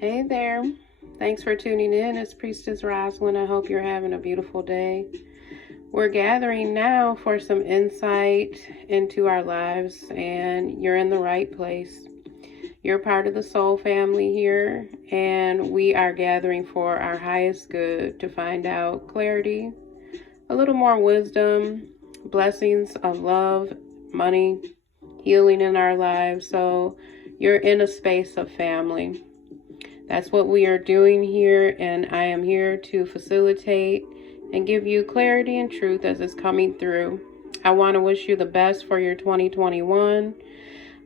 Hey there. Thanks for tuning in. It's Priestess Rosalind. I hope you're having a beautiful day. We're gathering now for some insight into our lives, and you're in the right place. You're part of the soul family here, and we are gathering for our highest good to find out clarity, a little more wisdom, blessings of love, money, healing in our lives. So you're in a space of family. That's what we are doing here, and I am here to facilitate and give you clarity and truth as it's coming through. I want to wish you the best for your 2021.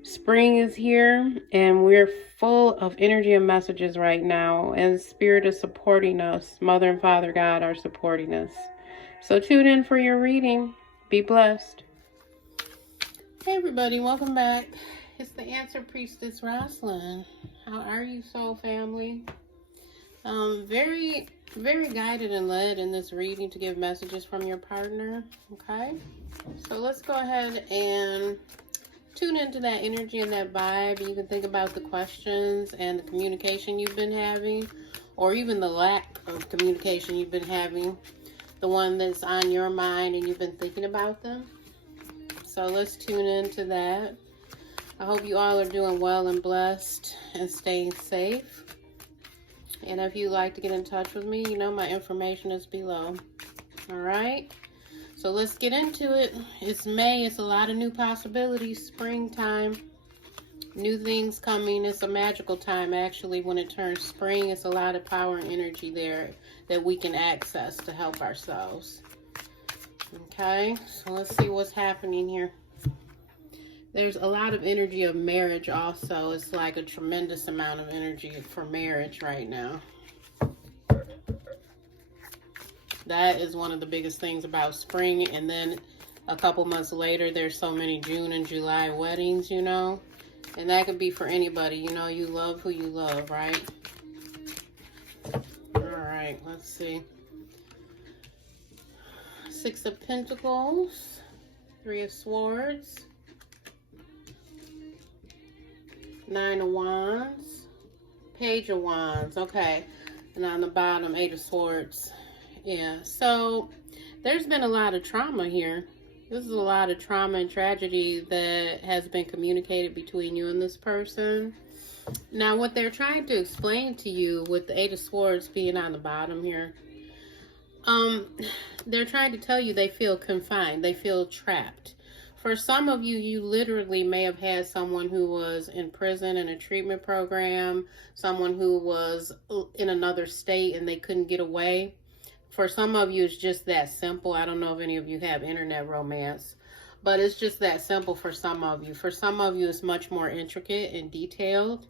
Spring is here, and we're full of energy and messages right now, and Spirit is supporting us. Mother and Father God are supporting us. So tune in for your reading. Be blessed. Hey everybody, welcome back. It's the Answer Priestess Rosalind. How are you, soul family? Very guided and led in this reading to give messages from your partner. Okay, so let's go ahead and tune into that energy and that vibe. You can think about the questions and the communication you've been having, or even the lack of communication you've been having, the one that's on your mind and you've been thinking about them. So let's tune into that. I hope you all are doing well and blessed and staying safe. And if you'd like to get in touch with me, you know my information is below. All right? So let's get into it. It's May. It's a lot of new possibilities. Springtime. New things coming. It's a magical time, actually. When it turns spring, it's a lot of power and energy there that we can access to help ourselves. Okay? So let's see what's happening here. There's a lot of energy of marriage also. It's like a tremendous amount of energy for marriage right now. That is one of the biggest things about spring. And then a couple months later, there's so many June and July weddings, you know. And that could be for anybody. You know, you love who you love, right? All right, let's see. Six of Pentacles. Three of Swords. Nine of Wands, Page of Wands, okay, and on the bottom, Eight of Swords. Yeah, so there's been a lot of trauma here. This is a lot of trauma and tragedy that has been communicated between you and this person. Now, what they're trying to explain to you with the Eight of Swords being on the bottom here, they're trying to tell you they feel confined, they feel trapped. For some of you, you literally may have had someone who was in prison in a treatment program, someone who was in another state and they couldn't get away. For some of you, it's just that simple. I don't know if any of you have internet romance, but it's just that simple for some of you. For some of you, it's much more intricate and detailed.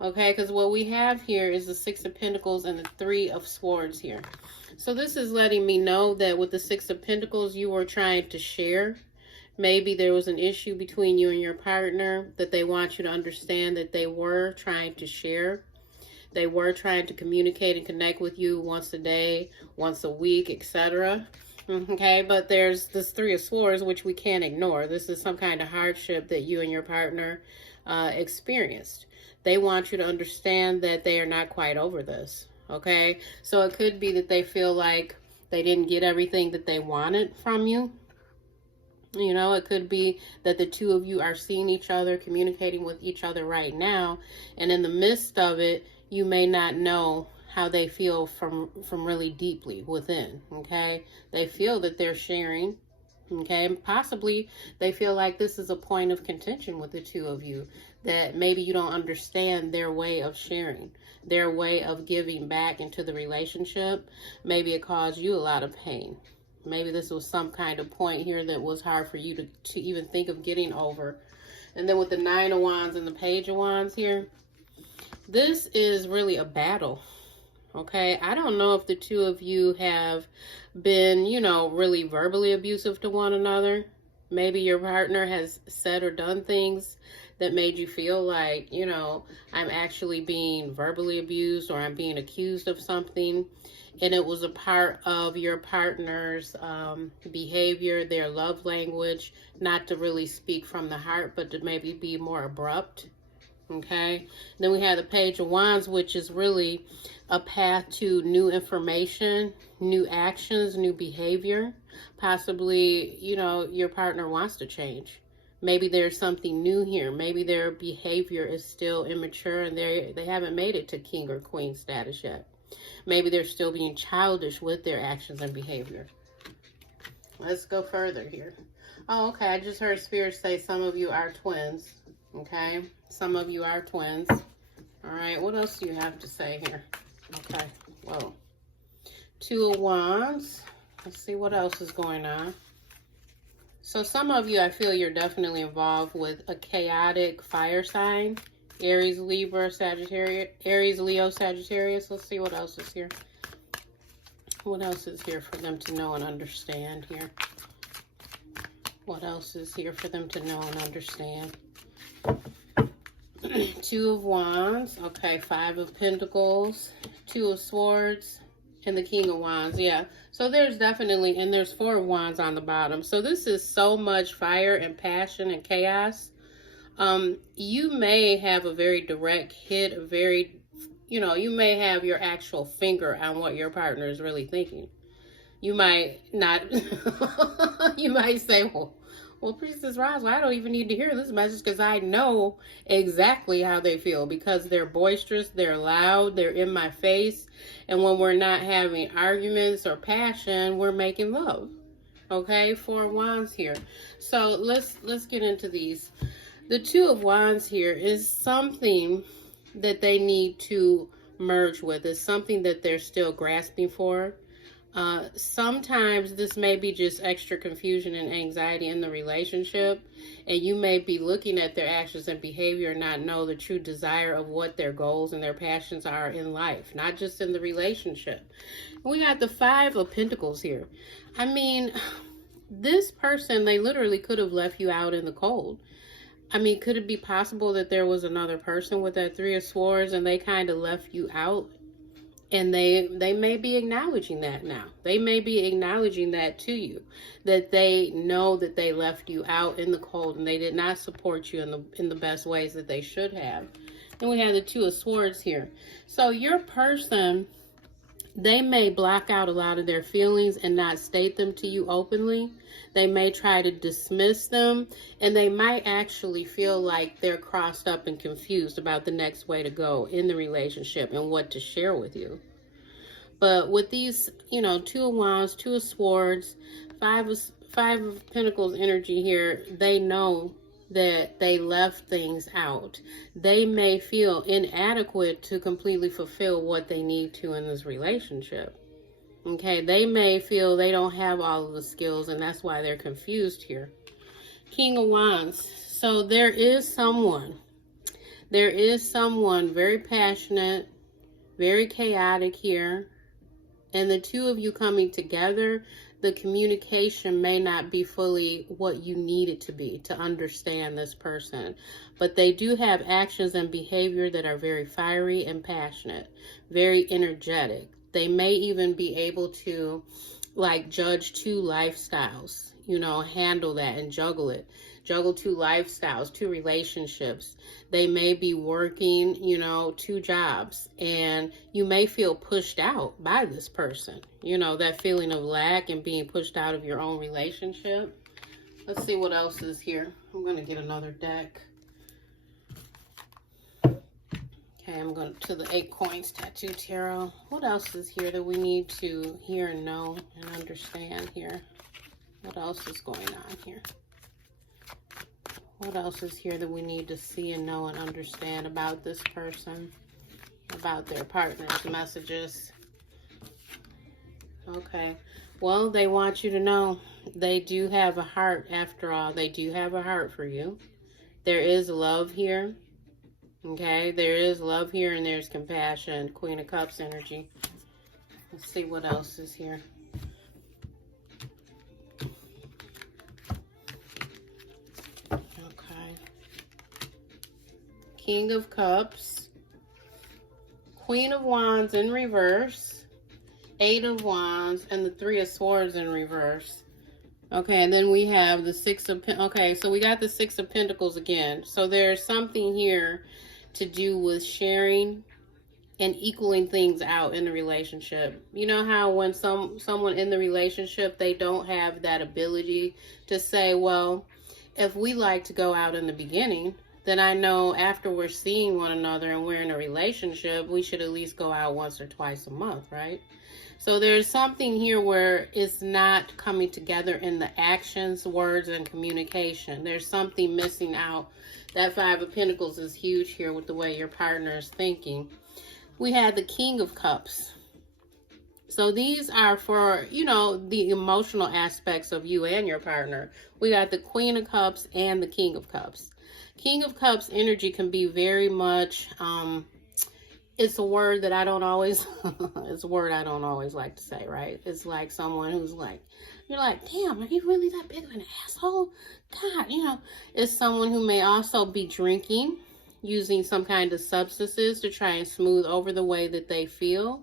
Okay, because what we have here is the Six of Pentacles and the Three of Swords here. So this is letting me know that with the Six of Pentacles, you were trying to share. Maybe there was an issue between you and your partner that they want you to understand that they were trying to share. They were trying to communicate and connect with you once a day, once a week, etc. Okay, but there's this Three of Swords, which we can't ignore. This is some kind of hardship that you and your partner experienced. They want you to understand that they are not quite over this. Okay, so it could be that they feel like they didn't get everything that they wanted from you. You know, it could be that the two of you are seeing each other, communicating with each other right now. And in the midst of it, you may not know how they feel from really deeply within, okay? They feel that they're sharing, okay? And possibly they feel like this is a point of contention with the two of you, that maybe you don't understand their way of sharing, their way of giving back into the relationship. Maybe it caused you a lot of pain. Maybe this was some kind of point here that was hard for you to even think of getting over. And then with the Nine of Wands and the Page of Wands here, this is really a battle, okay? I don't know if the two of you have been, you know, really verbally abusive to one another. Maybe your partner has said or done things that made you feel like, you know, I'm actually being verbally abused or I'm being accused of something. And it was a part of your partner's behavior, their love language, not to really speak from the heart, but to maybe be more abrupt. Okay, then we have the Page of Wands, which is really a path to new information, new actions, new behavior. Possibly, you know, your partner wants to change. Maybe there's something new here. Maybe their behavior is still immature and they haven't made it to king or queen status yet. Maybe they're still being childish with their actions and behavior. Let's go further here. Oh, okay, I just heard Spirit say some of you are twins. Okay, some of you are twins. All right, what else do you have to say here? Okay, whoa. Two of Wands. Let's see what else is going on. So some of you, I feel you're definitely involved with a chaotic fire sign. Aries, Libra, Sagittarius. Aries, Leo, Sagittarius. Let's see what else is here. What else is here for them to know and understand here? What else is here for them to know and understand? Two of Wands. Okay, Five of Pentacles. Two of Swords. And the King of Wands. Yeah. So there's definitely, and there's Four of Wands on the bottom. So this is so much fire and passion and chaos. You may have a very direct hit, a very, you know, you may have your actual finger on what your partner is really thinking. You might not, you might say, well, Priestess Roswell, I don't even need to hear this message because I know exactly how they feel, because they're boisterous, they're loud, they're in my face. And when we're not having arguments or passion, we're making love. Okay, Four of Wands here. So let's get into these. The Two of Wands here is something that they need to merge with. It's something that they're still grasping for. Sometimes this may be just extra confusion and anxiety in the relationship, and you may be looking at their actions and behavior and not know the true desire of what their goals and their passions are in life, not just in the relationship. We got the Five of Pentacles here. I mean, this person, they literally could have left you out in the cold. I mean, could it be possible that there was another person with that Three of Swords and they kind of left you out? And they may be acknowledging that now. They may be acknowledging that to you, that they know that they left you out in the cold and they did not support you in the best ways that they should have. And we have the Two of Swords here. So your person, they may block out a lot of their feelings and not state them to you openly. They may try to dismiss them, and they might actually feel like they're crossed up and confused about the next way to go in the relationship and what to share with you. But with these, you know, Two of Wands, Two of Swords, Five of Pentacles energy here, they know that they left things out. They may feel inadequate to completely fulfill what they need to in this relationship. Okay, they may feel they don't have all of the skills, and that's why they're confused here. King of Wands. So there is someone very passionate, very chaotic here. And the two of you coming together, the communication may not be fully what you need it to be to understand this person. But they do have actions and behavior that are very fiery and passionate, very energetic. They may even be able to, like, judge two lifestyles, you know, handle that and juggle it. Juggle two lifestyles, two relationships. They may be working, you know, two jobs, and you may feel pushed out by this person. You know, that feeling of lack and being pushed out of your own relationship. Let's see what else is here. I'm going to get another deck. Okay, I'm going to the 8 Coins Tattoo Tarot. What else is here that we need to hear and know and understand here? What else is going on here? What else is here that we need to see and know and understand about this person, about their partner's messages? Okay, well, they want you to know they do have a heart after all. They do have a heart for you. There is love here. Okay, there is love here and there's compassion. Queen of Cups energy. Let's see what else is here. Okay. King of Cups. Queen of Wands in reverse. 8 of Wands and the 3 of Swords in reverse. Okay, and then we have the 6 of... Okay, so we got the 6 of Pentacles again. So there's something here to do with sharing and equaling things out in the relationship. You know how when someone in the relationship, they don't have that ability to say, well, if we like to go out in the beginning, then I know after we're seeing one another and we're in a relationship, we should at least go out once or twice a month, right? So there's something here where it's not coming together in the actions, words, and communication. There's something missing out. That Five of Pentacles is huge here with the way your partner is thinking. We had the King of Cups. So these are for, you know, the emotional aspects of you and your partner. We got the Queen of Cups and the King of Cups. King of Cups energy can be very much, it's a word that I don't always, it's a word I don't always like to say, right? It's like someone who's like, you're like, damn, are you really that big of an asshole? God, you know, it's someone who may also be drinking, using some kind of substances to try and smooth over the way that they feel.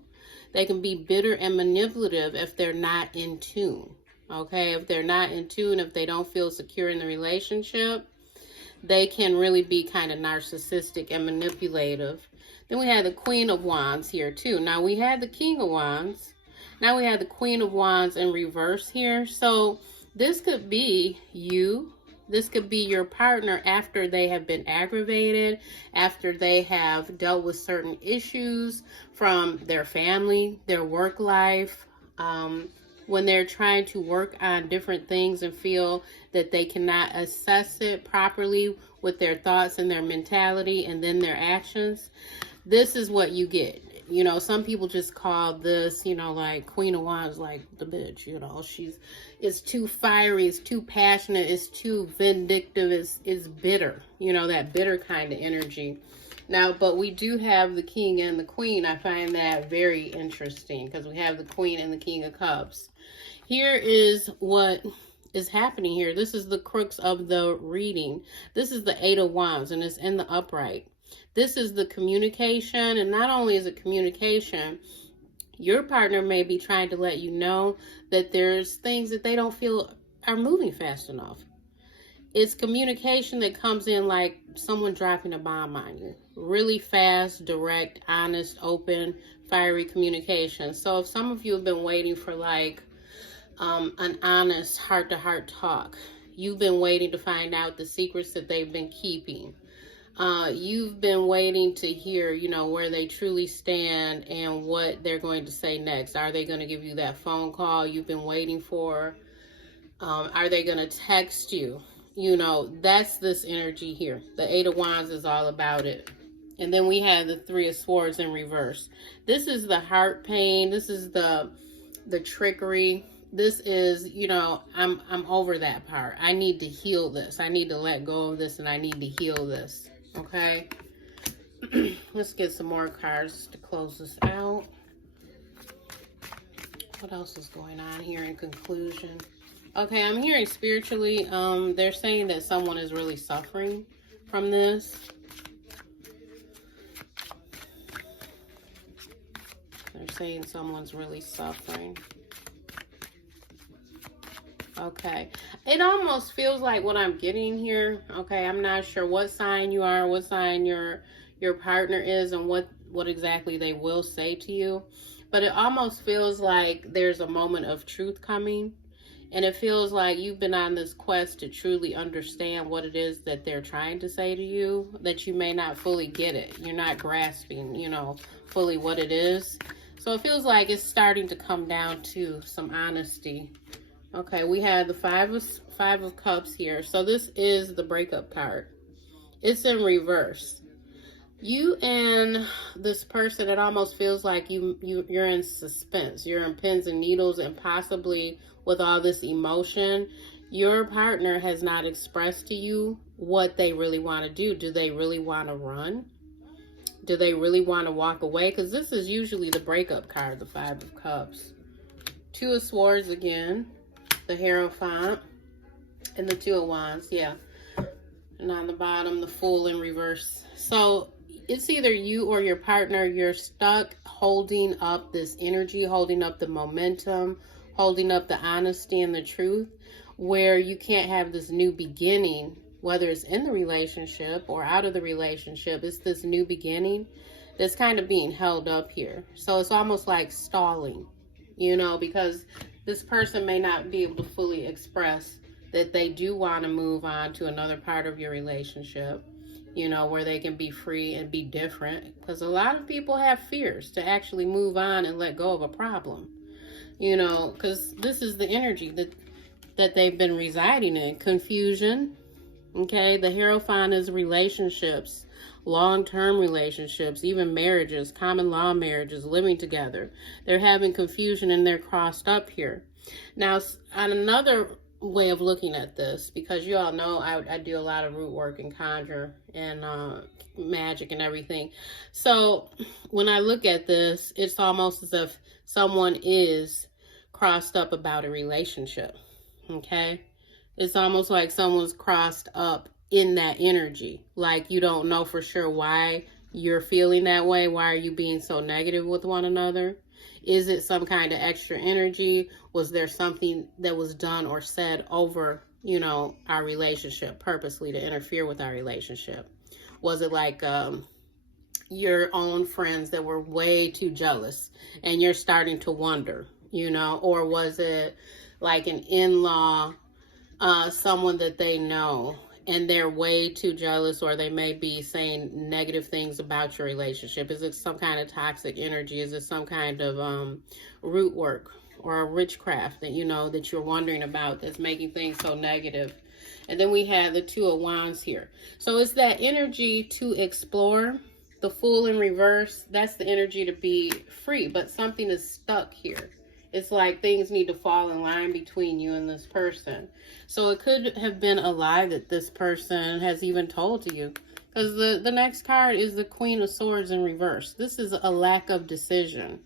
They can be bitter and manipulative if they're not in tune, okay? If they're not in tune, if they don't feel secure in the relationship, they can really be kind of narcissistic and manipulative. Then we had the Queen of Wands here too. Now we had the King of Wands. Now we have the Queen of Wands in reverse here. So this could be you. This could be your partner after they have been aggravated, after they have dealt with certain issues from their family, their work life, when they're trying to work on different things and feel that they cannot assess it properly with their thoughts and their mentality and then their actions. This is what you get. You know, some people just call this, you know, like Queen of Wands, like the bitch, you know, it's too fiery, it's too passionate, it's too vindictive, it's bitter, you know, that bitter kind of energy. Now, but we do have the King and the Queen. I find that very interesting because we have the Queen and the King of Cups. Here is what is happening here. This is the crux of the reading. This is the Eight of Wands and it's in the upright. This is the communication, and not only is it communication, your partner may be trying to let you know that there's things that they don't feel are moving fast enough. It's communication that comes in like someone dropping a bomb on you. Really fast, direct, honest, open, fiery communication. So if some of you have been waiting for like an honest heart-to-heart talk, you've been waiting to find out the secrets that they've been keeping. You've been waiting to hear, you know, where they truly stand and what they're going to say next. Are they going to give you that phone call you've been waiting for? Are they going to text you? You know, that's this energy here. The Eight of Wands is all about it. And then we have the Three of Swords in reverse. This is the heart pain. This is the trickery. This is, you know, I'm over that part. I need to heal this. I need to let go of this and I need to heal this. Okay, let's get some more cards to close this out. What else is going on here in conclusion? Okay, I'm hearing spiritually, they're saying that someone is really suffering from this. They're saying someone's really suffering. Okay, it almost feels like what I'm getting here. Okay, I'm not sure what sign you are, what sign your partner is, and what exactly they will say to you. But it almost feels like there's a moment of truth coming. And it feels like you've been on this quest to truly understand what it is that they're trying to say to you, that you may not fully get it. You're not grasping, you know, fully what it is. So it feels like it's starting to come down to some honesty. Okay, we have the Five of Cups here. So this is the breakup card. It's in reverse. You and this person, it almost feels like you're in suspense. You're in pins and needles, and possibly with all this emotion, your partner has not expressed to you what they really want to do. Do they really want to run? Do they really want to walk away? Because this is usually the breakup card, the Five of Cups. Two of Swords again. The Hierophant and the Two of Wands, yeah. And on the bottom, the Fool in reverse. So it's either you or your partner, you're stuck holding up this energy, holding up the momentum, holding up the honesty and the truth, where you can't have this new beginning whether it's in the relationship or out of the relationship, it's this new beginning that's kind of being held up here. So it's almost like stalling, because this person may not be able to fully express that they do want to move on to another part of your relationship, where they can be free and be different. Because a lot of people have fears to actually move on and let go of a problem, because this is the energy that they've been residing in. Confusion, okay? The Hierophant is relationships, long-term relationships, even marriages, common law marriages, living together. They're having confusion and they're crossed up here. Now, on another way of looking at this, because you all know I do a lot of root work and conjure and magic and everything. So when I look at this, it's almost as if someone is crossed up about a relationship, okay? It's almost like someone's crossed up in that energy. Like you don't know for sure why you're feeling that way. Why are you being so negative with one another? Is it some kind of extra energy? Was there something that was done or said over, our relationship purposely to interfere with our relationship? Was it like your own friends that were way too jealous and you're starting to wonder, or was it like an in-law, someone that they know and they're way too jealous, or they may be saying negative things about your relationship? Is it some kind of toxic energy? Is it some kind of root work or a witchcraft that that you're wondering about that's making things so negative? And then we have the Two of Wands here. So it's that energy to explore. The Fool in reverse, that's the energy to be free, but something is stuck here. It's like things need to fall in line between you and this person. So it could have been a lie that this person has even told to you. Because the next card is the Queen of Swords in reverse. This is a lack of decision.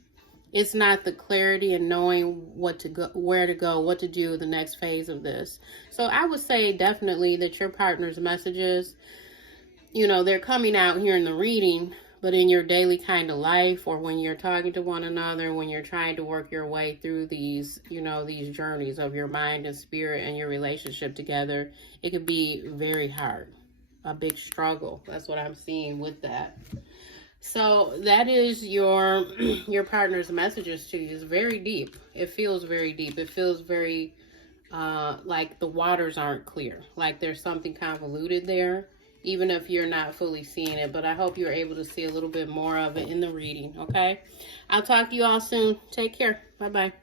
It's not the clarity and knowing what to go, where to go, what to do the next phase of this. So I would say definitely that your partner's messages, they're coming out here in the reading, but in your daily kind of life, or when you're talking to one another, when you're trying to work your way through these, these journeys of your mind and spirit and your relationship together, it could be very hard, a big struggle. That's what I'm seeing with that. So that is your partner's messages to you. It's very deep. It feels very deep. It feels very like the waters aren't clear, like there's something convoluted there, even if you're not fully seeing it. But I hope you're able to see a little bit more of it in the reading, okay? I'll talk to you all soon. Take care. Bye-bye.